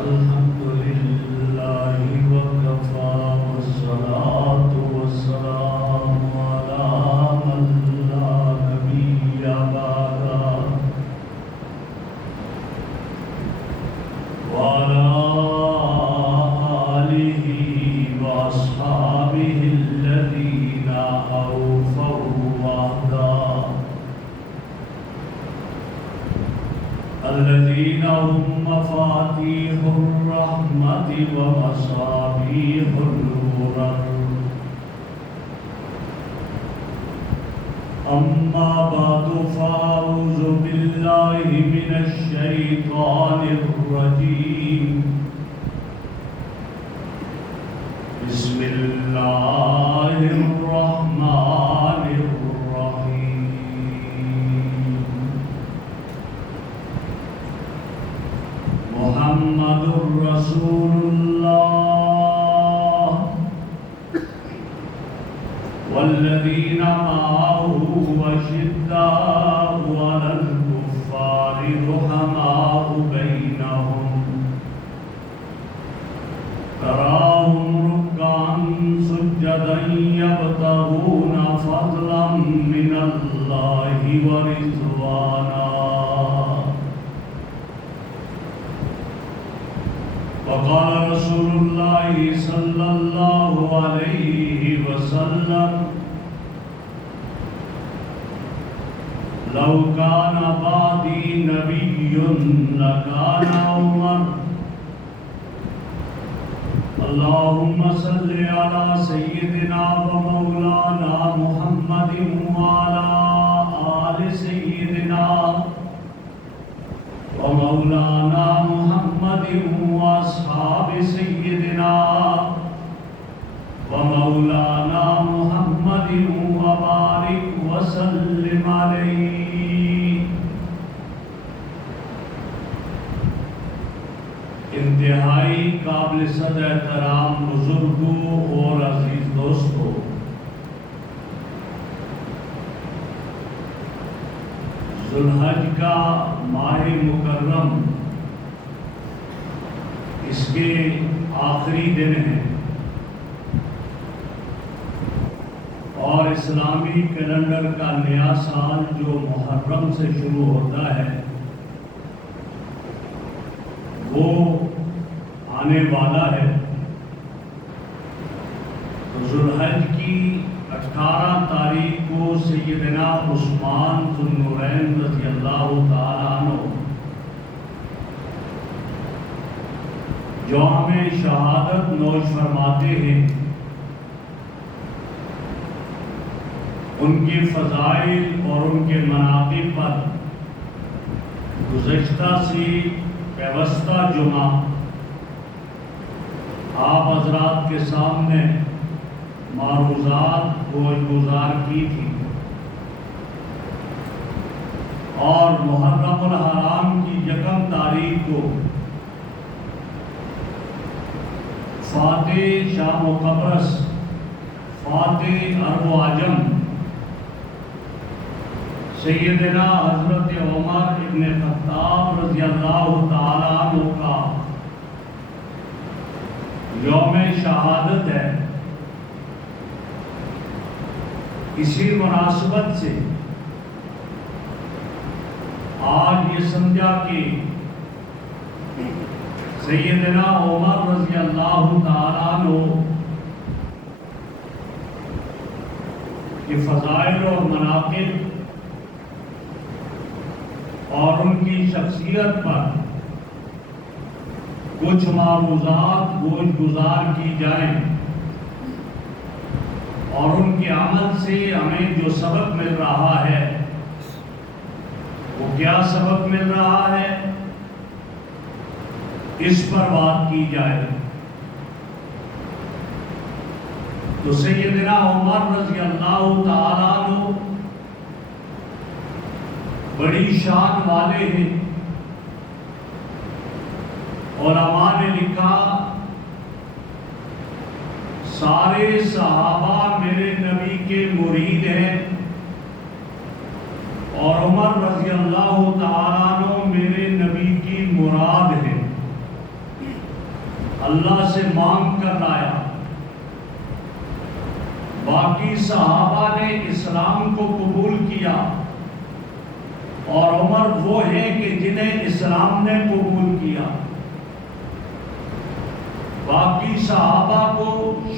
الحمد لله وكفى والصلاة والسلام على من لا نبي بعده وعلى آله وأصحابه الذين أوفوا وعده الذين هم مفاتيح الرحمة ومصابيح الغرر. أما بعد فأعوذ بالله من الشيطان الرجيم. بسم الله الرحمن الرحيم. محمد رسول الله والذين معه أشداء على الكفار رحماء بينهم تراهم ركعا سجدا يبتغون فضلا من الله ورضوانا. وقال رسول الله صلى الله عليه وسلم: لو كان بعدي نبي لكان عمر. اللهم صل على سيدنا ومولانا محمد وعلى آل سيدنا ومولانا محمد وأصحاب سيدنا ومولانا محمد وبارك وسلم عليه. انتہائی قابل صد احترام بزرگوں اور عزیز دوستوں، ذو الحج کا ماہ مکرم اس کے آخری دن ہیں اور اسلامی کیلنڈر کا نیا سال جو محرم سے شروع ہوتا ہے وہ آنے والا ہے. ذو الحج کی 18 تاریخ کو سیدنا عثمان ذو النورین رضی اللہ تعالیٰ عنہ یوم شہادت نوش فرماتے ہیں. ان کے فضائل اور ان کے مناقب پر گزشتہ سی پیوستہ جمعہ آپ حضرات کے سامنے معروضات گزار کی تھی اور محرم الحرام کی 1 تاریخ کو فاتح شام و قبرص فاتح عرب و عجم سیدنا حضرت عمر ابن خطاب رضی اللہ تعالیٰ عنہ کا یوم شہادت ہے. اسی مناسبت سے آج یہ سمجھا کہ سیدنا عمر رضی اللہ تعالیٰ عنہ کے فضائل اور مناقب اور ان کی شخصیت پر کچھ معروضات گزار کی جائیں اور ان کے عمل سے ہمیں جو سبق مل رہا ہے وہ کیا سبق مل رہا ہے اس پر بات کی جائے. تو سیدنا عمر رضی اللہ تعالیٰ عنہ بڑی شان والے ہیں. علماء نے لکھا سارے صحابہ میرے نبی کے مرید ہیں اور عمر رضی اللہ تعالیٰ عنہ میرے نبی کی مراد ہے. اللہ سے مانگ کر لایا۔ باقی صحابہ نے اسلام کو قبول کیا، اور عمر وہ ہے کہ جنہیں اسلام نے قبول کیا۔ باقی صحابہ کو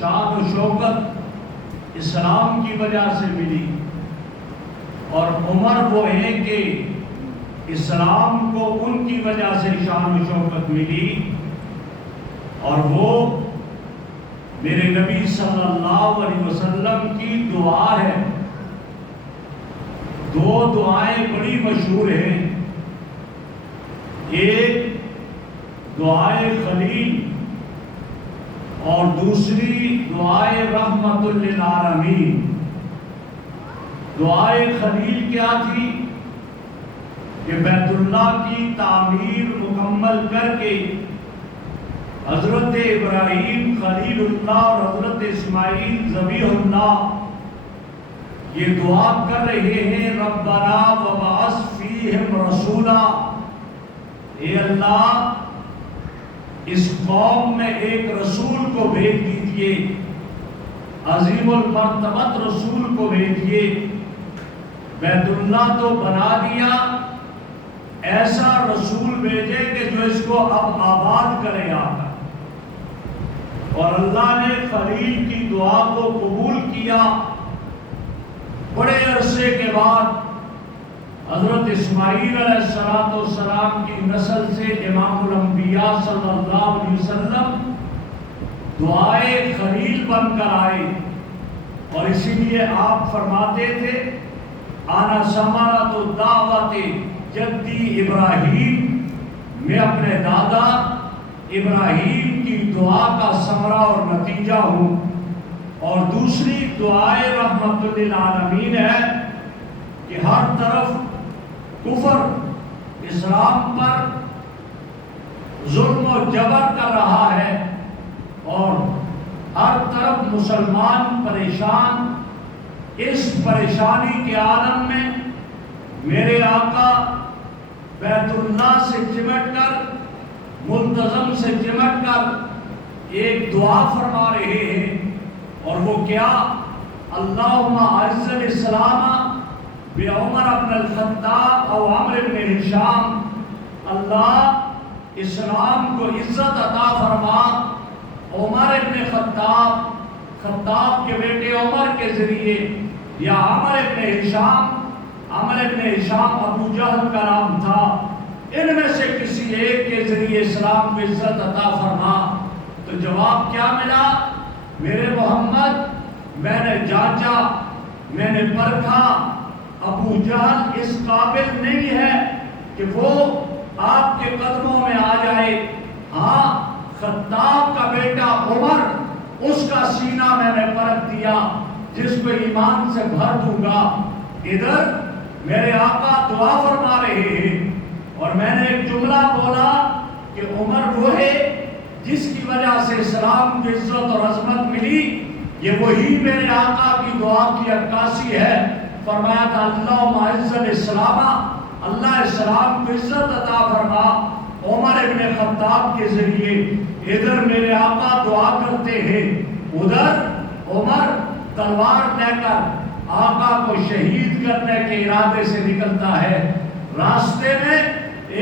شان و شوکت اسلام کی وجہ سے ملی، اور عمر وہ ہے کہ اسلام کو ان کی وجہ سے شان و شوکت ملی، اور وہ میرے نبی صلی اللہ علیہ وسلم کی دعا ہے۔ دو دعائیں بڑی مشہور ہیں، ایک دعائے خلیل اور دوسری دعائے رحمت للعالمین۔ دعائے خلیل کیا تھی کہ بیت اللہ کی تعمیر مکمل کر کے حضرت ابراہیم خلیل اللہ اور حضرت اسماعیل ذبیح اللہ یہ دعا کر رہے ہیں، ربنا وبعث فیہم رسولا، اے اللہ اس قوم میں ایک رسول کو بھیج دیجئے، عظیم المرتبت رسول کو بھیجئے۔ بیت اللہ تو بنا دیا، ایسا رسول بھیجے کہ جو اس کو اب آباد کرے آقا۔ اور اللہ نے خلیل کی دعا کو قبول کیا۔ بڑے عرصے کے بعد حضرت اسماعیل علیہ السلام کی نسل سے امام الانبیاء صلی اللہ علیہ وسلم دعائے خلیل بن کر آئے، اور اسی لیے آپ فرماتے تھے آنا ثمرۃ الدعوۃ جدی ابراہیم، میں اپنے دادا ابراہیم کی دعا کا ثمرہ اور نتیجہ ہوں۔ اور دوسری دعائے رحمت للعالمین ہے کہ ہر طرف کفر اسلام پر ظلم و جبر کر رہا ہے، اور ہر طرف مسلمان پریشان۔ اس پریشانی کے عالم میں میرے آقا بیت اللہ سے چمٹ کر، منتظم سے چمٹ کر ایک دعا فرما رہے ہیں، اور وہ کیا؟ اللہم اعز الاسلام بعمر بن الخطاب او عمر بن ہشام، اللہ اسلام کو عزت عطا فرما عمر بن خطاب، خطاب کے بیٹے عمر کے ذریعے، یا عمر بن ہشام، عمر بن ہشام ابو جہل کا نام تھا، ان میں سے کسی ایک کے ذریعے اسلام کو عزت عطا فرما۔ تو جواب کیا ملا؟ میرے محمد، میں نے جانچا، میں نے پرکھا، ابو جہل اس قابل نہیں ہے کہ وہ آپ کے قدموں میں آ جائے۔ ہاں، خطاب کا بیٹا عمر، اس کا سینہ میں نے پرکھ دیا، جس کو ایمان سے بھر دوں گا۔ ادھر میرے آقا دعا فرما رہے ہیں، اور میں نے ایک جملہ بولا کہ عمر وہ ہے جس کی وجہ سے اسلام کی عزت اور عظمت ملی، یہ وہی میرے آقا کی دعا کی عکاسی ہے۔ فرمایا تھا اللہم اعز الاسلام، اللہ اسلام کو عزت عطا فرما عمر ابن خطاب کے ذریعے۔ ادھر میرے آقا دعا کرتے ہیں، ادھر عمر تلوار لے کر آقا کو شہید کرنے کے ارادے سے نکلتا ہے۔ راستے میں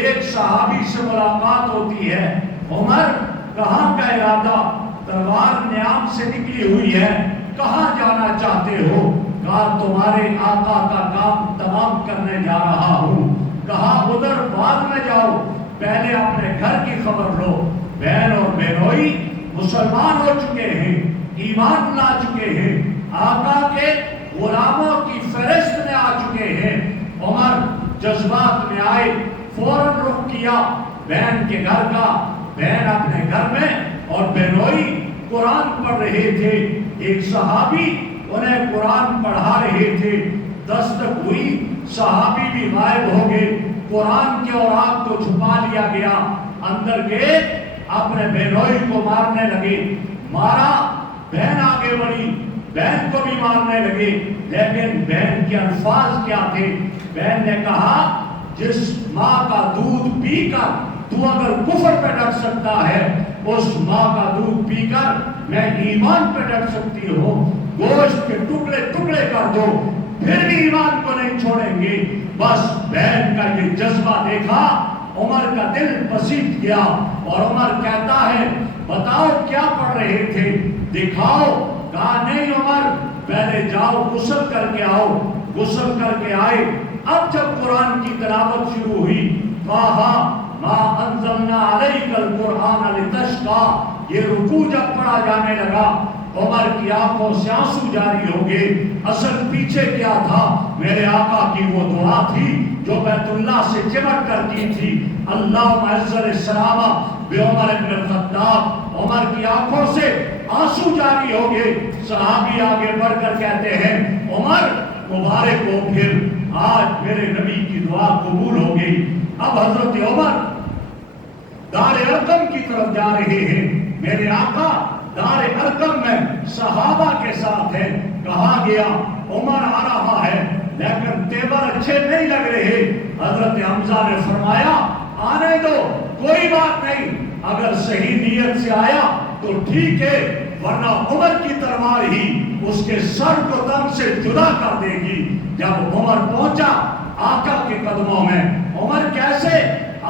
ایک صحابی سے ملاقات ہوتی ہے، عمر کہاں کا ارادہ؟ تلوار نیام سے نکلی ہوئی ہے، کہاں جانا چاہتے ہو؟ کہا تمہارے آقا کا کام تمام کرنے جا رہا ہوں۔ کہا ادھر بعد میں جاؤ، پہلے اپنے گھر کی خبر لو۔ بہن اور بہنوئی مسلمان ہو چکے ہیں، ایمان لا چکے ہیں، آقا کے غلاموں کی فہرست میں آ چکے ہیں۔ عمر جذبات میں آئے، فوراً رخ کیا بہن کے گھر کا۔ بہن اپنے گھر میں اور بہنوئی قرآن پڑھ رہے تھے۔ ایک صحابی انہیں قرآن پڑھا رہے تھے۔ دستک ہوئی، صحابی بھی غائب ہو گئے، قرآن کے اوراق کو چھپا لیا گیا۔ اندر گئے، اپنے بہنوئی کو مارنے لگے۔ مارا، بہن آگے بڑھی، بہن کو بھی مارنے لگے، لیکن بہن کے الفاظ کیا تھے؟ بہن نے کہا جس ماں کا دودھ پی کر تو اگر کفر پہ ڈٹ سکتا ہے اس ماں کا دودھ پی کر میں ایمان پہ ڈٹ سکتی ہوں، گوشت کے ٹکڑے ٹکڑے کر دو پھر بھی ایمان کو نہیں چھوڑیں گے۔ بس بہن کا یہ جذبہ دیکھا، عمر کا دل پسیج گیا اور عمر کہتا ہے بتاؤ کیا پڑھ رہے تھے، دکھاؤ۔ کہا نہیں عمر، پہلے جاؤ غسل کر کے آؤ۔ غسل کر کے آئے۔ اب جب قرآن کی تلاوت شروع ہوئی، کہا ما انزلنا علیک القرآن لتشقی، یہ رکوع جب پڑھا جانے لگا عمر کی آنکھوں سے آنسو جاری ہو گئے۔ اصل پیچھے کیا تھا؟ میرے آقا کی وہ دعا تھی جو بیت اللہ سے چمٹ کر کی تھی، اللہم اعز السلام بعمر بن الخطاب۔ عمر کی آنکھوں سے آنسو جاری ہو گئے۔ صحابی آگے بڑھ کر کہتے ہیں عمر مبارک ہو، پھر آج میرے نبی کی دعا قبول ہو گئی۔ اب حضرت عمر دار ارقم کی طرف جا رہے ہیں۔ میرے آقا دار ارقم میں صحابہ کے ساتھ ہے۔ کہا گیا عمر آ رہا ہے لیکن تیور اچھے نہیں لگ رہے۔ حضرت حمزہ نے فرمایا آنے دو، کوئی بات نہیں، اگر صحیح نیت سے آیا تو ٹھیک ہے، ورنہ عمر کی تلوار ہی اس کے سر کو تن سے جدا کر دے گی۔ جب عمر پہنچا آقا کے قدموں میں، عمر کیسے؟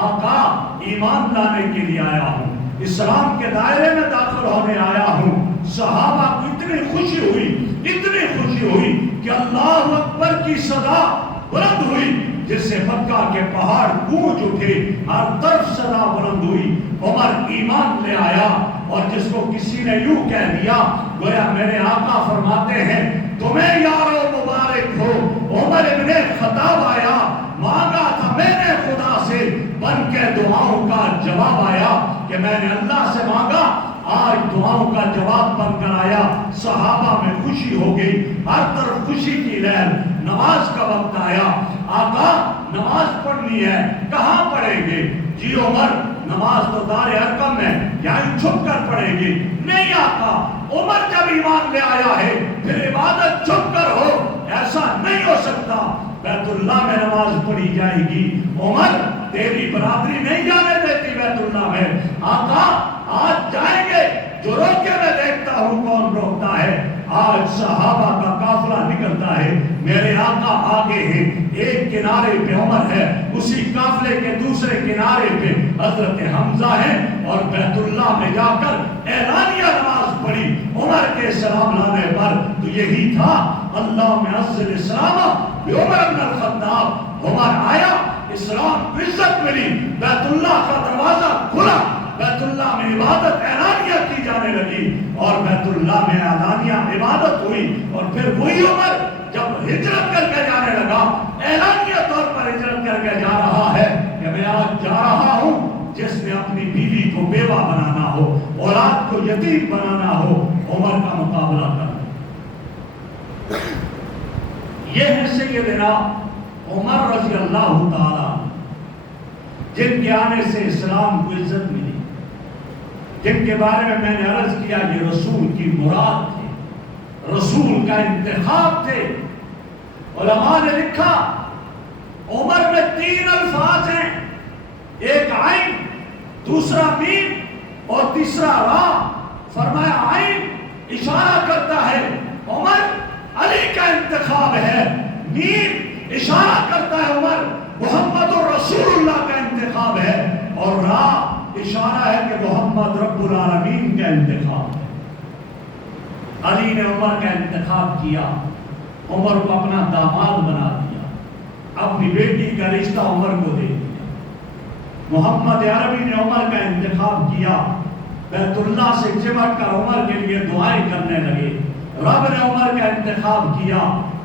آقا ایمان لانے کے لیے آیا ہوں، اسلام کے دائرے میں داخل ہونے آیا ہوں۔ صحابہ کو اتنی خوشی ہوئی، اتنی خوشی ہوئی کہ اللہ اکبر کی صدا بلند ہوئی، جس سے مکہ کے پہاڑ گونج اٹھے، ہر طرف صدا بلند ہوئی۔ عمر ایمان لے آیا اور جس کو کسی نے یوں کہہ دیا گویا میرے آقا فرماتے ہیں تمہیں یارو مبارک ہو، عمر ابن خطاب آیا، مانگا تھا میں نے خدا سے، بن کے دعاؤں کا جواب آیا کہ میں نے اللہ سے مانگا، آج دعاؤں کا جواب بن کر آیا۔ صحابہ میں خوشی ہو گئی، ہر طرف خوشی کی لہر۔ نماز کا وقت آیا، آقا نماز پڑھنی ہے، کہاں پڑھیں گے؟ جی عمر نماز تو دار ارقم میں، یعنی چھپ کر پڑھیں گے۔ نہیں آقا، عمر جب ایمان لے آیا ہے پھر عبادت چھپ کر ہو، ایسا نہیں ہو سکتا، بیت اللہ میں نماز پڑھی جائے گی۔ عمر تیری برادری نہیں جانے دیتی بیت اللہ میں۔ آقا آج جائیں گے، جو روکے میں دیکھتا ہوں کون روکتا ہے۔ آج صحابہ کا قافلہ نکلتا ہے، میرے آقا آگے ہیں، ایک کنارے پہ عمر ہے، اسی قافلے کے دوسرے کنارے پہ حضرت حمزہ ہیں، اور بیت اللہ میں جا کر اعلانیہ نماز پڑھی عمر کے سلام لانے پر۔ تو یہی تھا اللہ میں عز الاسلام بعمر بن الخطاب۔ عمر آیا، اسلام کو عزت ملی، بیت اللہ کا دروازہ کھلا، بیت اللہ میں عبادت اعلانیہ کی جانے لگی، اور بیت اللہ میں اعلانیہ عبادت ہوئی۔ اور پھر وہی عمر جب ہجرت کر کے جانے لگا، اعلانیہ طور پر ہجرت کر کے جا رہا ہے کہ میں آج جا رہا ہوں، جس نے اپنی بیوی کو بیوہ بنانا ہو، اولاد کو یتیم بنانا ہو، عمر کا مقابلہ کرنا۔ یہ ہے سیدنا عمر رضی اللہ تعالی، جن کے آنے سے اسلام کو عزت ملی، جن کے بارے میں نے عرض کیا یہ رسول کی مراد تھے، رسول کا انتخاب تھے۔ علماء نے لکھا عمر میں 3 الفاظ ہیں، ایک عین، دوسرا میم اور تیسرا را۔ فرمایا عین اشارہ کرتا ہے عمر علی کا انتخاب ہے، میم اشارہ کرتا ہے عمر محمد رسول اللہ کا انتخاب ہے، اور را اشارہ ہے کہ محمد رب العالمین کا انتخاب ہے۔ علی نے عمر کا انتخاب کیا، عمر کو اپنا داماد بنا دیا، اپنی بیٹی کا رشتہ عمر کو دے دیا۔ محمد عربی نے عمر کا انتخاب کیا، بیت اللہ سے چمٹ کر عمر کے لیے دعائیں کرنے لگے۔ رب نے عمر کا انتخاب کیا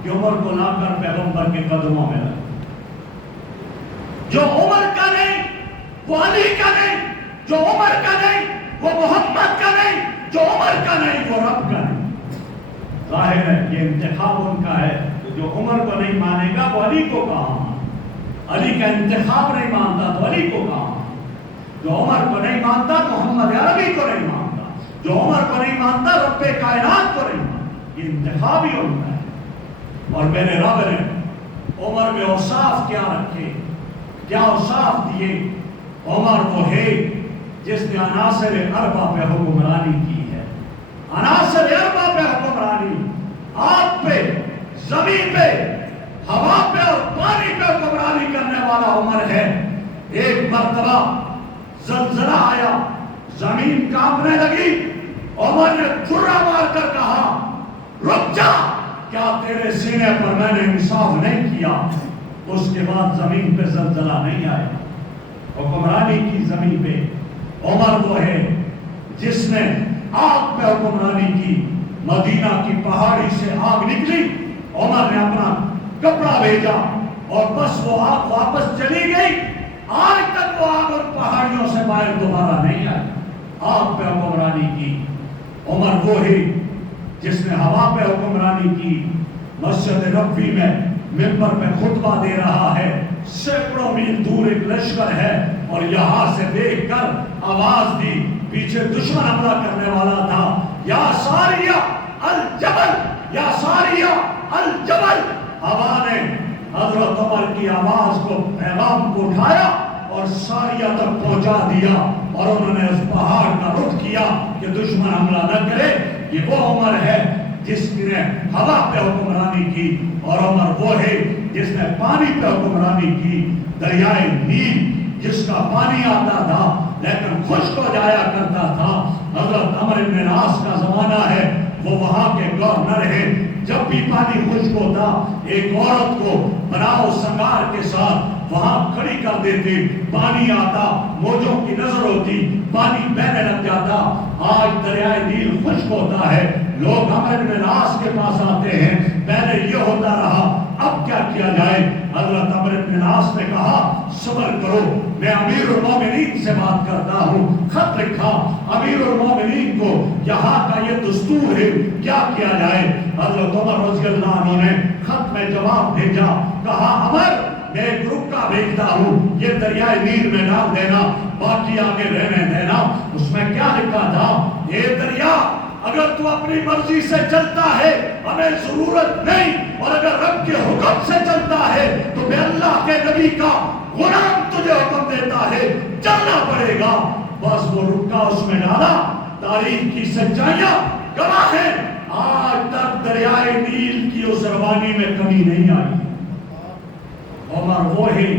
کہ عمر کو لا کر پیغمبر کے قدموں میں رکھ۔ جو عمر کا نہیں وہ علی کا نہیں، جو عمر کا نہیں وہ محمد کا نہیں، جو عمر کا نہیں وہ رب کا نہیں۔ ظاہر ہے یہ انتخاب ان کا ہے، جو عمر کو نہیں مانے گا وہ علی کو کہاں مانے، علی کا انتخاب نہیں مانتا تو علی کو کہاں مانے، جو عمر کو نہیں مانتا محمد عربی کو نہیں مانتا، جو عمر کو نہیں مانتا رب کائنات کو نہیں مانتا۔ یہ انتخاب ہی ان کا ہے۔ اور میرے رب نے عمر میں اوصاف کیا رکھے، کیا اوصاف دیے؟ عمر وہ ہے جس نے عناصر اربع پہ حکمرانی کی ہے. عناصر اربع پہ حکمرانی، آگ پہ، زمین پہ، ہوا پہ اور پانی پہ حکمرانی کرنے والا عمر ہے. ایک مرتبہ زلزلہ آیا، زمین کانپنے لگی. عمر نے تھرا مار کر کہا رک جا، کیا تیرے سینے پر میں نے انصاف نہیں کیا؟ اس کے بعد زمین پہ زلزلہ نہیں آیا. حکمرانی کی زمین پہ. عمر وہ ہے جس نے آگ پہ حکمرانی کی. مدینہ کی پہاڑی سے آگ نکلی، عمر نے اپنا کپڑا بھیجا اور بس وہ آگ واپس چلی گئی. آج تک وہ آگ اور پہاڑیوں سے باہر دوبارہ نہیں آئی. آگ پہ حکمرانی کی. عمر وہ ہے جس نے ہوا پہ حکمرانی کی. مسجد نبوی میں منبر پہ خطبہ دے رہا ہے، سینکڑوں میل دور ایک لشکر ہے اور یہاں سے دیکھ کر آواز دی، پیچھے دشمن حملہ کرنے والا تھا. یا ساریہ الجبل، یا ساریہ الجبل. ہوا نے حضرت عمر کی آواز کو، پیغام کو اٹھایا اور ساریہ تک پہنچا دیا اور انہوں نے اس پہاڑ کا رخ کیا کہ دشمن حملہ نہ کرے. یہ وہ عمر ہے جس نے ہوا پہ حکمرانی کی، اور عمر وہ ہے جس نے پانی پہ حکمرانی کی. دریائے نیل جس کا پانی آتا تھا لیکن خشک ہو جایا کرتا تھا، حضرت عمر بن العاص کا زمانہ ہے، وہ وہاں کے گورنر ہے. جب بھی پانی خشک ہوتا ایک عورت کو بناؤ سنگار کے ساتھ وہاں کھڑی کر دیتے، پانی آتا، موجوں کی نظر ہوتی، پانی بہنے لگ جاتا. آج دریائے نیل خشک ہوتا ہے، لوگ عمر بن العاص کے پاس آتے ہیں، پہلے یہ ہوتا رہا، اب کیا کیا جائے؟ حضرت عمر بن العاص نے کہا صبر کرو، میں امیر المومنین سے بات کرتا ہوں. خط لکھا امیر المومنین کو، یہاں کا یہ دستور ہے، کیا کیا جائے؟ حضرت عمر رضی اللہ عنہ نے خط میں جواب بھیجا، کہا عمر میں ایک رکا بھیجتا ہوں، یہ دریائے نیل میں ڈال دینا، باقی آگے رہنے دینا. اس میں کیا لکھا تھا؟ اے دریا، اگر تو اپنی مرضی سے چلتا ہے ہمیں ضرورت نہیں، اور اگر رب کے حکم سے چلتا ہے تو میں اللہ کے نبی کا غلام تجھے حکم دیتا ہے، چلنا پڑے گا. بس وہ رکا اس میں ڈالا. تاریخ کی سچائیاں گواہ ہیں، آج تک دریائے نیل کی اس روانی میں کمی نہیں آئی. عمر وہ ہے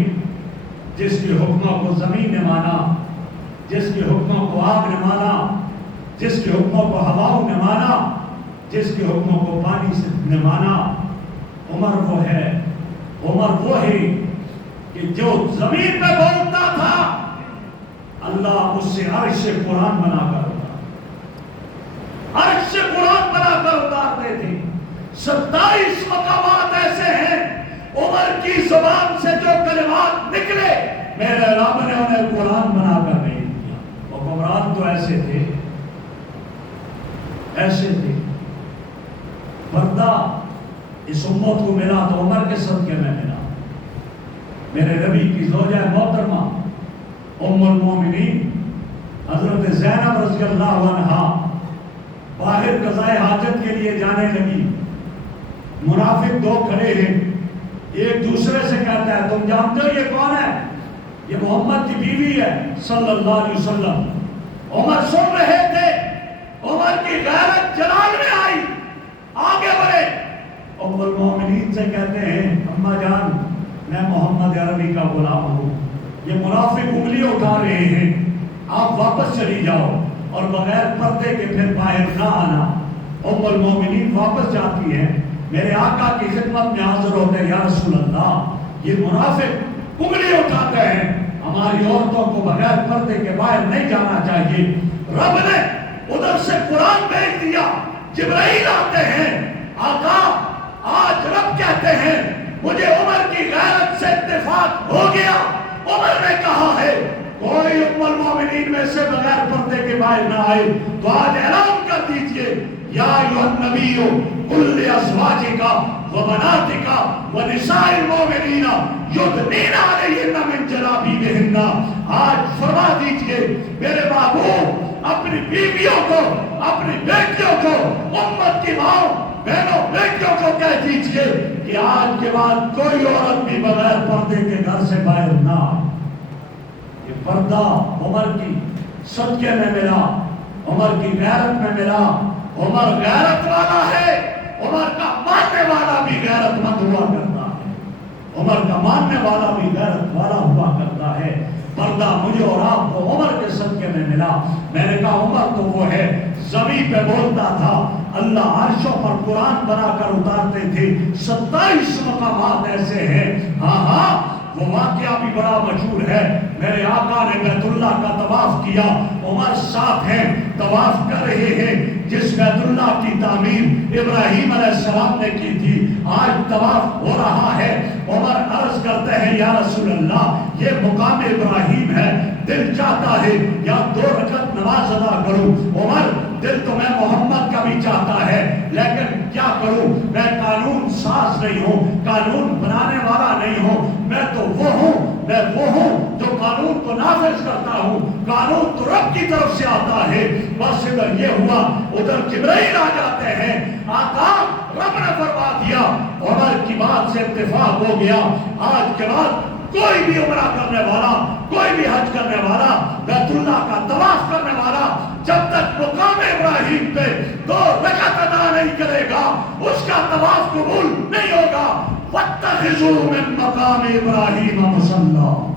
جس کے حکموں کو زمین نے مانا، جس کے حکموں کو آگ نے مانا، جس کے حکموں کو ہواؤں نے مانا، جس کے حکموں کو پانی سے نے مانا. عمر وہ ہے، عمر وہ ہے کہ جو زمین پہ بولتا تھا اللہ اس سے عرش قرآن بنا کر عرش قرآن بنا کر اتارتے تھے. 27 مقامات ایسے ہیں عمر کی زبان سے جو کلمات نکلے میرے رب نے انہیں قرآن بنا کر نہیں دیا. حکمران تو ایسے تھے، ایسے تھے. بندہ اس امت کو ملا تو عمر کے صدقے میں ملا. میرے نبی کی زوجہ محترمہ ام المومنین حضرت زینب رضی اللہ عنہا باہر قضائے حاجت کے لیے جانے لگی. منافق دو کھڑے ہیں، ایک دوسرے سے کہتا ہے تم جانتے ہو یہ کون ہے؟ یہ محمد کی بیوی ہے صلی اللہ علیہ وسلم. عمر سن رہے تھے، عمر کی غیرت جلال میں آئی، آگے بڑھے. ام المومنین سے کہتے ہیں اماں جان میں محمد عربی کا غلام ہوں، یہ منافق انگلی اٹھا رہے ہیں، آپ واپس چلی جاؤ اور بغیر پردے کے پھر باہر نہ آنا. ام المومنین واپس جاتی ہیں، میرے آقا کی خدمت میں حاضر ہوتے ہیں، یا رسول اللہ یہ منافق انگلی اٹھاتے ہیں، ہماری عورتوں کو بغیر پردے کے باہر نہیں جانا چاہیے. رب نے ادھر سے قرآن بھیج دیا، جبرائیل آتے ہیں، آقا آج رب کہتے ہیں مجھے عمر کی غیرت سے اتفاق ہو گیا. عمر نے کہا ہے کوئی ام المومنین میں سے بغیر پردے کے باہر نہ آئے. تو آج اعلان کر دیجئے یا ایھا النبی قل لازواجک وبناتک ونساء المؤمنین یدنین علیہن من جلابیبہن. آج فرما دیجئے میرے محبوب اپنی بیویوں کو، اپنی بیٹیوں کو، امت کی ماں بہنوں بیٹیوں کو کہہ دیجئے کہ آج کے بعد کوئی عورت بھی بغیر پردے کے گھر سے باہر نہ آئے. یہ پردہ عمر کی صدقے میں ملا، عمر کی غیرت میں ملا۔ عمر غیرت والا ہے، عمر کا ماننے والا بھی غیرت مند ہوا کرتا ہے، عمر کا ماننے والا بھی غیرت والا ہوا کرتا ہے۔ پردہ مجھے اور آپ کو عمر کے صدقے میں ملا۔ میں نے کہا عمر تو وہ ہے زمین پہ بولتا تھا، اللہ عرشوں پر قرآن بنا کر اتارتے تھے، 27 مقامات ایسے ہیں۔ ہاں وہ واقعہ بھی بڑا مشہور ہے، میرے آقا نے بیت اللہ کا طواف کیا، عمر ساتھ ہیں، طواف کر رہے ہیں، جس بیت اللہ کی تعمیر ابراہیم علیہ السلام نے کی تھی، آج طواف ہو رہا ہے۔ عمر عرض کرتے ہیں یا رسول اللہ یہ مقام ابراہیم ہے، دل چاہتا ہے یا 2 رکعت نماز ادا کروں۔ عمر دل تو میں محمد کا بھی چاہتا ہے، لیکن کیا کروں، میں قانون ساز نہیں ہوں، قانون بنانے والا نہیں ہوں، میں تو وہ ہوں جو قانون کو نافذ کرتا ہوں، قانون تو رب کی طرف سے آتا ہے۔ بس ادھر یہ ہوا، ادھر جبرائیل آ جاتے ہیں، آقا رب نے فرما دیا۔ عمر کی بات سے اتفاق ہو گیا، آج کے بعد کوئی بھی عمرہ کرنے والا، کوئی بھی حج کرنے والا، بیت اللہ کا طواف کرنے والا، جب تک مقام ابراہیم پہ 2 رکعت ادا نہیں کرے گا، اس کا طواف قبول نہیں ہوگا۔ وَاتَّخِذُوا مِن مَّقَامِ إِبْرَاهِيمَ مُصَلًّى،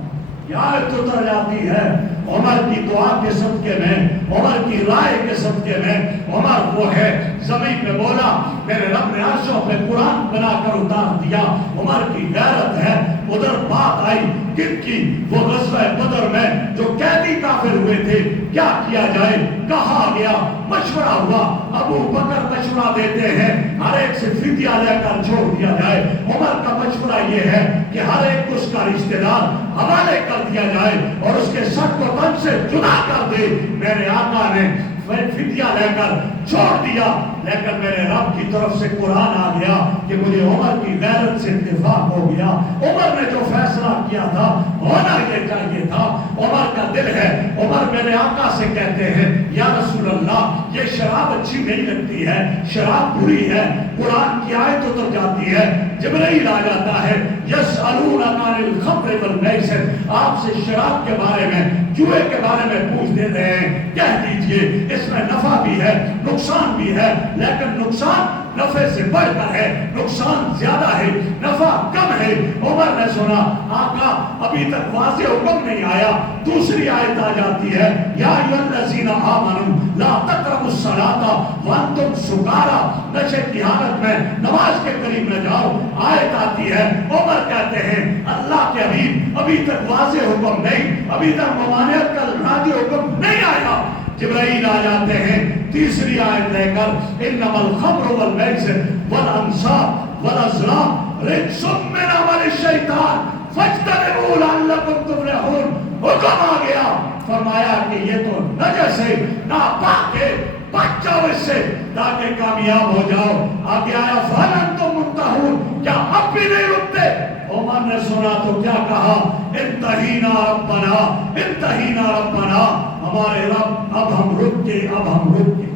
یہ آیت اتر جاتی ہے عمر کی دعا کے صدقے میں، عمر کی رائے کے صدقے میں۔ عمر وہ ہے زمین پہ بولا، میرے رب نے عرشوں پہ قرآن بنا کر اتار دیا۔ عمر کی غیرت ہے۔ ادھر بات آئی کن کی؟ وہ غزوہ بدر میں جو قیدی کافر ہوئے تھے، کیا کیا جائے؟ کہا گیا، مشورہ ہوا، ابو بکر مشورہ دیتے ہیں ہر ایک سے فدیہ لے کر چھوڑ دیا جائے۔ عمر کا مشورہ یہ ہے کہ ہر ایک کو اس کا رشتہ دار حوالے کر دیا جائے اور اس کے سر کو تن سے جدا کر دے۔ میرے آقا نے فدیہ لے کر چھوڑ دیا، لیکن میرے رب کی طرف سے قرآن آ گیا کہ مجھے عمر کی غیرت سے اتفاق ہو گیا۔ عمر نے جو فیصلہ کیا تھا ہونا یہ چاہیے تھا۔ عمر کا دل ہے، عمر میرے آقا سے کہتے ہیں یا رسول اللہ یہ شراب اچھی نہیں لگتی ہے، شراب بری ہے۔ قرآن کی آیت اتر جاتی ہے، جبرائیل آ جاتا ہے، یسألونک عن الخمر والمیسر، آپ سے شراب کے بارے میں، جوئے کے بارے میں پوچھ دیتے ہیں، کہہ دیجئے اس میں نفع بھی ہے نقصان بھی ہے، لیکن نقصان نفع سے بڑھ کر ہے، نقصان زیادہ ہے، نفع کم ہے۔ عمر نے سنا آقا ابھی تک واضح حکم نہیں آیا، دوسری آیت آ جاتی ہے یا ایھا الذین آمنوا لا تقربوا الصلاۃ وانتم سکارى، نشے کی حالت میں نماز کے قریب نہ جاؤ، آیت آتی ہے۔ عمر کہتے ہیں اللہ کے حبیب ابھی تک واضح حکم نہیں، ابھی تک ممانعت کا راضی حکم نہیں آیا۔ جبرائیل آ جاتے ہیں تیسری آیت لے کر، انما الخمر والمیسر والانصاب والازلام رجس من عمل الشیطان فاجتنبوہ لعلکم تفلحون۔ حکم آ گیا، فرمایا کہ یہ تو نجس ہے، ناپاک ہے، بچ جاؤ اس سے تاکہ کامیاب ہو جاؤ۔ آگے آیا فہل انتم منتہون، کیا اب بھی نہیں رکتے؟ عمر نے سنا تو کیا کہا، انتہینا ربنا انتہینا ربنا، ہمارے رب اب ہم رک کے، اب ہم رک کے۔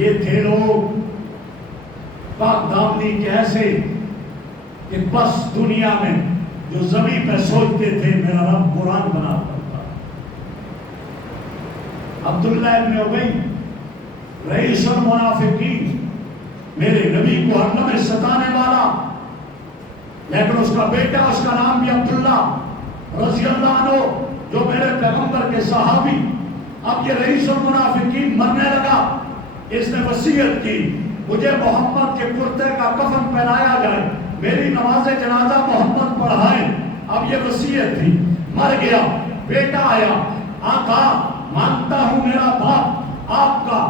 یہ تھے لوگ پاک دامنی کے ایسے کہ بس دنیا میں جو زمین پہ سوچتے تھے میرا رب قرآن بنا کرتا۔ عبداللہ ابن ابی رئیس المنافقین، میرے نبی کو ہر لمحے ستانے والا، لیکن اس کا بیٹا، اس کا نام بھی عبداللہ رضی اللہ عنہ، جو میرے پیغمبر کے صحابی، اب یہ رئیس المنافقین مرنے لگا۔ اس نے وصیت کی مجھے محمد کے کرتے کا کفن پہنایا جائے، میری نماز جنازہ محمد پڑھائیں۔ اب یہ وصیت تھی، مر گیا، بیٹا آیا، آقا مانتا ہوں میرا باپ آپ کا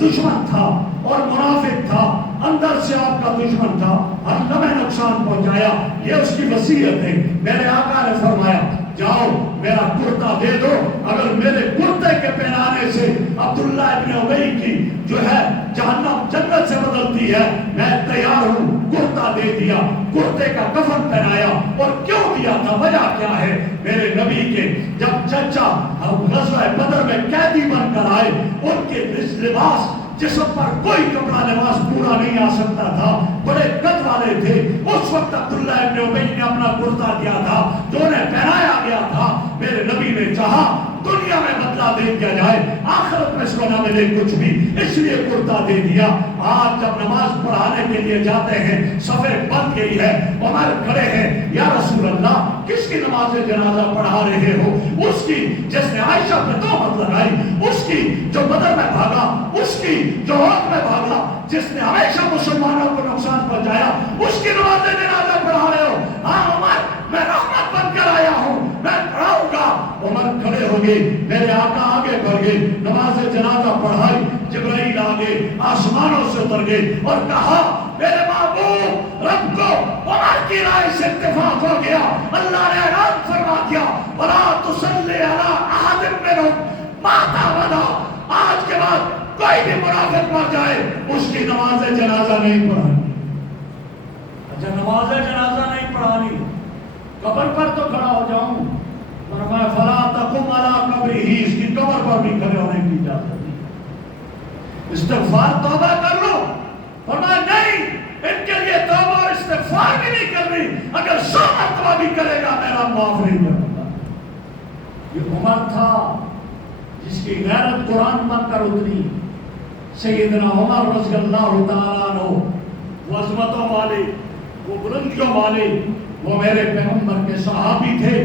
دشمن تھا اور منافق تھا، اندر سے آپ کا دشمن تھا، ہر لمحے نقصان پہنچایا، یہ اس کی وصیت ہے۔ میرے آقا نے فرمایا جاؤ میرا کرتا دے دو، اگر میرے کرتے کے پہنانے سے عبداللہ ابن ابی کی جو ہے جہنم جنت سے بدلتی ہے، میں تیار ہوں۔ کرتا دے دیا، کرتے کا کفن پہنایا۔ اور کیوں دیا تھا، وجہ کیا ہے؟ میرے نبی کے جب چچا غزوہ بدر میں قیدی بن کر آئے، ان کے لباس جسم پر کوئی کپڑا لباس پورا نہیں آ سکتا تھا، بڑے قد والے تھے۔ اس وقت عبداللہ ابن ابی نے اپنا کرتا دیا تھا جو انہیں پہنایا گیا تھا۔ میرے نبی نے چاہا دنیا میں دے دیا جائے، آخرت میں اس کو نہ ملے کچھ بھی، اس لیے کرتا دے دیا۔ آج جب نماز پڑھانے کے لیے جاتے ہیں صفیں بن گئی ہے، عمر کھڑے ہیں، یا رسول اللہ کس کی نماز جنازہ پڑھا رہے ہو؟ اس کی جس نے عائشہ پہ تہمت لگائی، اس کی جو بدر میں بھاگا، اس کی جو عہد میں بھاگا، جس نے ہمیشہ مسلمانوں کو نقصان پہنچایا، اس کی نماز جنازہ پڑھا رہے ہو؟ ہاں عمر، میں رحمت بن کر آیا ہوں، میں پڑھاؤں گا۔ عمر کھڑے ہو گئے، میرے آقا آگے بڑھ گئے، نماز جنازہ پڑھائی، جبرائیل آگے آسمانوں سے اتر گئے اور کہا میرے محبوب رب کو عمر کی رائے سے اتفاق ہو گیا، اللہ نے اعلان فرما دیا وَلَا تُصَلِّ عَلَىٰ أَحَدٍ مِّنْهُمْ مَاتَ أَبَدًا، آج کے بعد کوئی بھی منافق مر جائے اس کی نماز جنازہ نہیں پڑھانی۔ اچھا نماز جنازہ نہیں پڑھانی، قبر پر تو کھڑا ہو جاؤں، فرمایا فَلَا تَقُمْ عَلَىٰ قَبْرِهِ، اس کی قبر پر بھی کھڑے ہونے کی اجازت نہیں۔ استغفار توبہ کر لو، فرمایا نہیں، ان کے لیے توبہ اور استغفار بھی نہیں کرنی، اگر 100 مرتبہ بھی کرے گا میرا معاف نہیں کروں گا۔ یہ عمر تھا جس کی غیرت قرآن بن کر اتری۔ سیدنا عمر رضی اللہ تعالیٰ عنہ، وہ عظمتوں والے، وہ بلندیوں والے، وہ میرے پیغمبر کے صحابی تھے،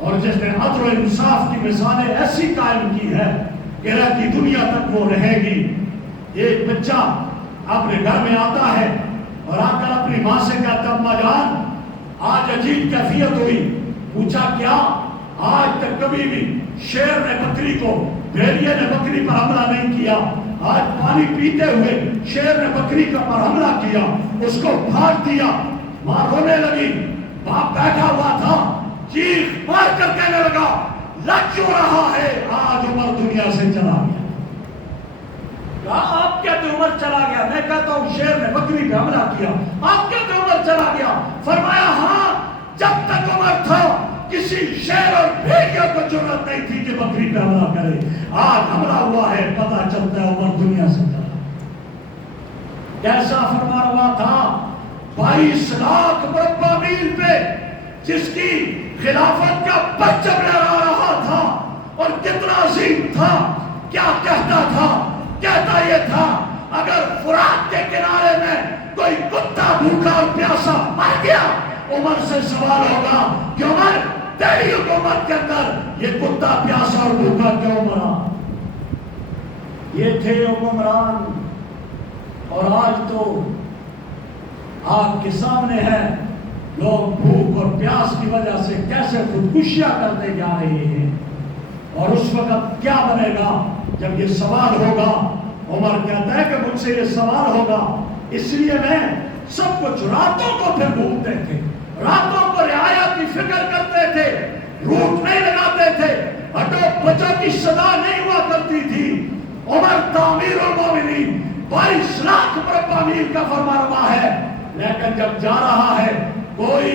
اور جس نے عدل و انصاف کی مثالیں ایسی قائم کی ہے کہ رہتی دنیا تک وہ رہے گی۔ ایک بچہ اپنے گھر میں آتا ہے اور آ کر اپنی ماں سے کہتا اماں جان آج عجیب کیفیت ہوئی۔ پوچھا کیا؟ آج تک کبھی بھی شیر نے بکری کو، بھیڑیے نے بکری پر حملہ نہیں کیا، آج پانی پیتے ہوئے شیر نے بکری پر حملہ کیا، اس کو پھاڑ دیا۔ ماں رونے لگی، باپ بیٹھا ہوا تھا، چیخ مار کر کہنے لگا لگ کیوں رہا ہے؟ آج عمر دنیا سے چلا گیا۔ آپ کہتے عمر چلا گیا، میں کہتا ہوں شیر نے بکری پہ حملہ کیا، آپ کہتے عمر چلا گیا۔ فرمایا ہاں، جب تک عمر تھا کسی شیر اور بھیڑیے کو جرأت نہیں تھی کہ بکری پہ حملہ کرے، آج حملہ ہوا ہے پتہ چلتا ہے عمر دنیا سے چلا۔ کیسا فرما ہوا تھا؟ 22 لاکھ مربع میل پہ جس کی خلافت کا پرچم لہرا رہا تھا، اور کتنا عظیم تھا، کیا کہتا تھا؟ کہتا یہ تھا اگر فرات کے کنارے میں کوئی کتا بھوکا اور پیاسا مر گیا، عمر سے سوال ہوگا کہ عمر تیری حکومت کے اندر یہ کتا پیاسا اور بھوکا کیوں مرا؟ یہ تھے حکمران، اور آج تو آپ کے سامنے ہے لوگ بھوک اور پیاس کی وجہ سے کیسے خودکشیاں کرتے جا رہے ہیں۔ اور اس وقت کیا بنے گا جب یہ سوال ہوگا؟ عمر کہتا ہے کہ مجھ سے یہ سوال ہوگا، اس لیے میں سب کچھ راتوں کو پھر گھومتے تھے، راتوں کو رعایا کی فکر کرتے تھے، روٹ نہیں لگاتے تھے، ہٹو بچوں کی صدا نہیں ہوا کرتی تھی۔ عمر تعمیر المومنین 22 لاکھ مربع میل کا فرمانروا ہے، لیکن جب جا رہا ہے کوئی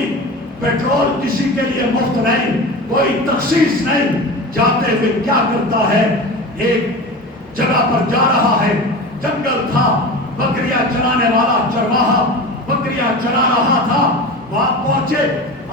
پیٹرول کسی کے لیے مفت نہیں، کوئی تخصیص نہیں، جاتے ہوئے کیا کرتا ہے؟ ایک جگہ پر جا رہا ہے، جنگل تھا، بکریاں چرانے والا چرواہا بکریاں چرا رہا تھا، وہاں پہنچے،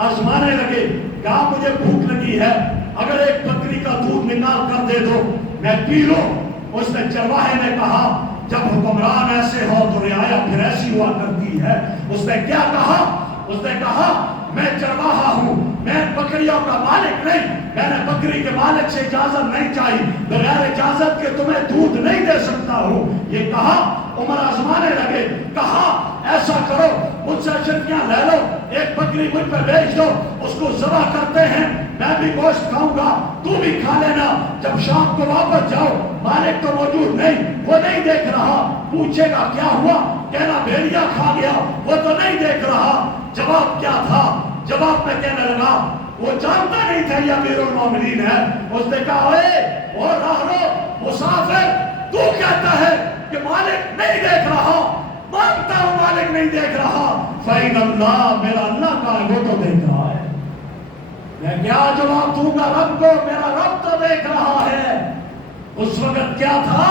آزمانے لگے، کہا مجھے بھوک لگی ہے، اگر ایک بکری کا دودھ نکال کر دے دو میں پی لوں۔ اس نے چرواہے نے کہا جب حکمران ایسے ہو تو رعایا پھر ایسی ہوا کرتی ہے۔ اس نے کیا کہا؟ اس نے کہا میں چرواہا ہوں، میں بکریوں کا مالک نہیں، میں نے بکری کے مالک سے اجازت نہیں چاہی، بغیر اجازت کے تمہیں دودھ نہیں دے سکتا ہوں۔ یہ کہا، عمر آزمانے لگے، کہا ایسا کرو مجھ سے اشرفیاں لے لو، ایک بکری مجھ پہ بھیج دو، اس کو ذبح کرتے ہیں، میں بھی گوشت کھاؤں گا، تو بھی کھا لینا، جب شام کو واپس جاؤ مالک تو موجود نہیں، وہ نہیں دیکھ رہا، پوچھے گا کیا ہوا، کہنا بھیڑیا کھا گیا، وہ تو نہیں دیکھ رہا۔ جواب کیا تھا؟ جواب میں کہنے لگا وہ جانتا نہیں تھا یہ امیر المومنین ہے۔ اس نے کہا اے اور راہرو مسافر، تو کہتا ہے کہ مالک نہیں دیکھ رہا، مانتا ہوں مالک نہیں دیکھ رہا، فَإِنَ اللَّهَ، میرا اللہ کا ہے وہ تو دیکھ رہا ہے۔ میں کیا جواب دوں گا رب کو؟ میرا رب تو دیکھ رہا ہے۔ اس وقت کیا تھا؟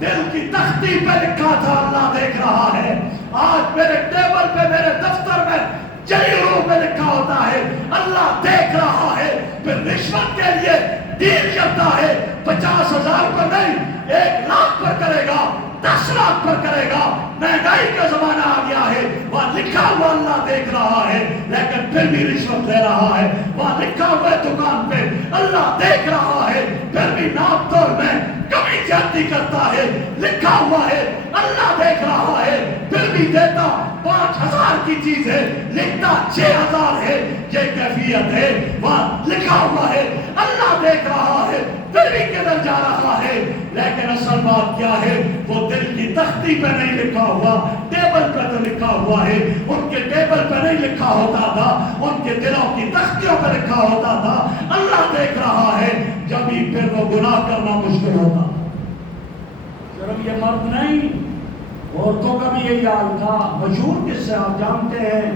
دل کی تختی پہ لکھا تھا اللہ دیکھ رہا ہے۔ آج میرے ٹیبل پہ، میرے دفتر میں جلی روح پہ لکھا ہوتا ہے اللہ دیکھ رہا ہے۔ پھر رشوت کے لیے ڈیل کرتا ہے 50,000 پر نہیں 1 لاکھ پر کرے گا 10 لاکھ پر کرے گا. مہنگائی کا زمانہ آ گیا ہے, وہاں لکھا ہوا اللہ دیکھ رہا ہے لیکن پھر بھی رشوت لے رہا ہے. وہاں لکھا ہوا دکان پہ اللہ دیکھ رہا ہے پھر بھی ناپ توڑ میں کمی زیادتی کرتا ہے. لکھا ہوا ہے اللہ دیکھ رہا ہے پھر بھی دیتا 5,000 کی چیز ہے لکھتا 6,000 ہے. یہ کیفیت ہے. وہاں لکھا ہوا ہے اللہ دیکھ رہا ہے پھر بھی کدھر جا رہا ہے. لیکن اصل بات کیا ہے, وہ دل کی تختی پہ نہیں لکھا ہوا, ٹیبل پہ تو لکھا ہوا ہے. ان کے ٹیبل پہ نہیں لکھا ہوتا تھا, ان کے دلوں کی تختیوں پہ لکھا ہوتا تھا اللہ دیکھ رہا ہے. جب ہی پھر وہ گناہ کرنا مشکل ہوتا. صرف یہ مرد نہیں, عورتوں کا بھی یہی حال تھا. مشہور قصے سے آپ جانتے ہیں,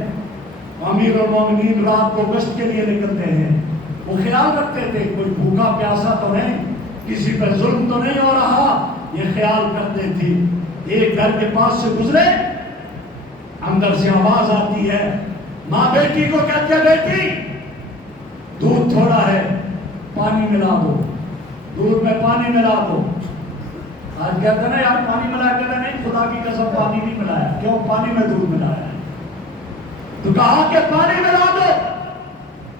امیر المومنین رات کو گشت کے لیے نکلتے ہیں. وہ خیال رکھتے تھے کوئی بھوکا پیاسا تو نہیں, کسی پہ ظلم تو نہیں ہو رہا, یہ خیال کرتے تھی. ایک گھر کے پاس سے گزرے, اندر سے آواز آتی ہے, ماں بیٹی کو کہتی ہے بیٹی دودھ تھوڑا ہے پانی ملا دو, دودھ میں پانی ملا دو. آج کہتے ہیں نا یار پانی ملایا, کہتے نہیں خدا کی قسم پانی نہیں ملایا. کیوں؟ پانی میں دودھ ملایا. تو کہا کہ پانی ملا دو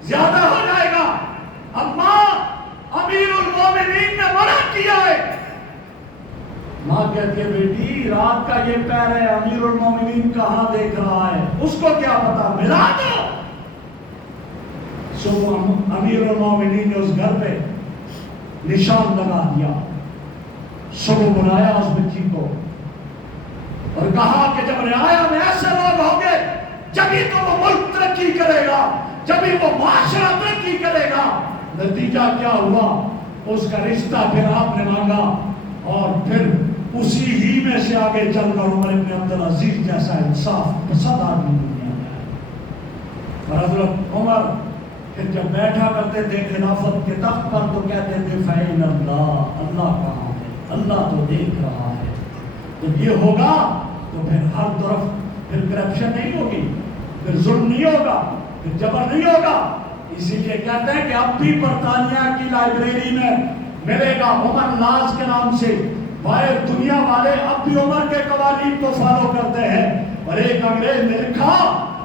زیادہ ہو جائے گا. اماں امیر المومنین نے منع کیا ہے. ماں کہتی ہے بیٹی رات کا یہ پیر ہے, امیر المومنین کہاں دیکھ رہا ہے, اس کو کیا پتا, ملا دو. صبح امیر المومنین نے اس گھر پہ نشان لگا دیا. صبح بلایا اس بچی کو اور کہا کہ جب رعایا میں ایسے لوگ ہوں گے جبھی تو وہ ملک ترقی کرے گا, جبھی وہ معاشرہ ترقی کرے گا. نتیجہ کیا ہوا, اس کا رشتہ پھر آپ نے مانگا اور پھر اسی ہی میں سے آگے چل کر عمر ابن عبدالعزیز جیسا انصاف پسند آدمی دنیا میں. اور حضرت عمر پھر جب بیٹھا کرتے تھے خلافت کے تخت پر تو کہتے تھے فَإِنَ اللَّهَ, اللہ کہاں ہے, اللہ تو دیکھ رہا ہے. جب یہ ہوگا تو پھر ہر طرف پھر کرپشن نہیں ہوگی, پھر ظلم نہیں ہوگا, پھر جبر نہیں ہوگا. اسی لیے کہتے ہیں کہ اب بھی برطانیہ کی لائبریری میں ملے گا عمر ناز کے نام سے. باہر دنیا والے اب بھی عمر کے قوانین کو فالو کرتے ہیں. اور ایک انگریز نے لکھا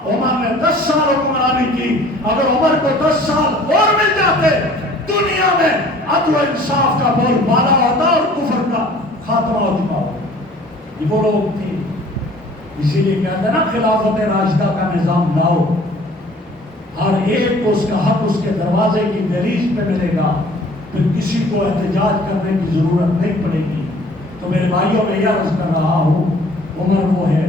عمر نے 10 سال حکمرانی کی, اگر عمر کو 10 سال اور مل جاتے دنیا میں عدل و انصاف کا بول بالا ہوتا اور کفر کا خاتمہ ہو چکا ہوتا. یہ وہ لوگ تھے. اسی لیے کہتے ہیں نا خلافت راشدہ کا نظام لاؤ, ہر ایک کو اس کا حق اس کے دروازے کی دہلیز پہ ملے گا, پھر کسی کو احتجاج کرنے کی ضرورت نہیں پڑے گی. تو میرے بھائیوں میں یہ عرض کر رہا ہوں, عمر وہ ہے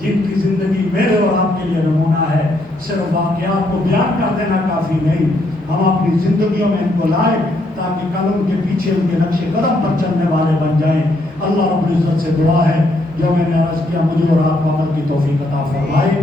جن کی زندگی میرے اور آپ کے لیے نمونہ ہے. صرف واقعات کو بیان کر دینا کافی نہیں, ہم اپنی زندگیوں میں ان کو لائیں تاکہ کل ان کے پیچھے ان کے نقش قدم پر چلنے والے بن جائیں. اللہ رب العزت سے دعا ہے جو میں نے عرض کیا مجھے اور آپ کو عمل کی توفیق عطا فرمائے.